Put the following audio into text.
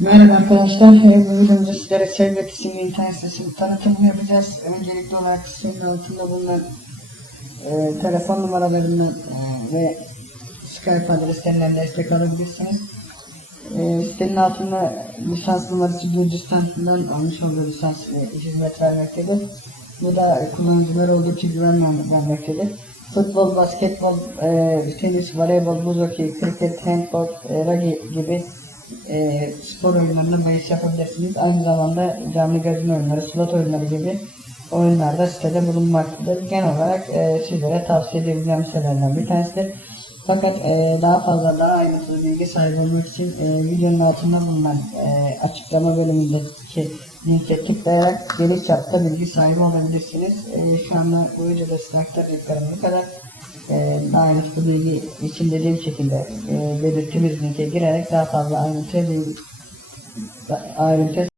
Merhaba arkadaşlar, Ee, bu videomuzda sizlere Sevlet isimli internet sitesinin tanıtımını yapacağız. Öncelikli olarak sitenin altında bulunan e, telefon numaralarından e, ve Skype adreslerinden destek alabilirsiniz. E, sitenin altında lisans numarası Gürcistan'dan almış olduğu lisans e, hizmet vermektedir. Bu da kullanıcılar oldukça güven vermektedir. Futbol, basketbol, e, tenis, voleybol, buz hokeyi, kriket, handball, e, rugby gibi e, spor oyunlarında bahis yapabilirsiniz. Aynı zamanda canlı gazino oyunları, slot oyunları gibi oyunlarda sitede bulunmaktadır. Genel olarak e, sizlere tavsiye edebileceğim sitelerden bir tanesidir. Fakat e, daha fazla daha ayrıntılı bilgi sahibi olmak için e, videonun altında bulunan e, açıklama bölümündeki linke tıklayarak geniş çapta bilgi sahibi olabilirsiniz. E, şu anda bu videoda size aktaracaklarım bu kadar. E, daha ayrıntılı bilgi için dediğim şekilde e, belirttiğimiz linke girerek daha fazla ayrıntıya ayrıntı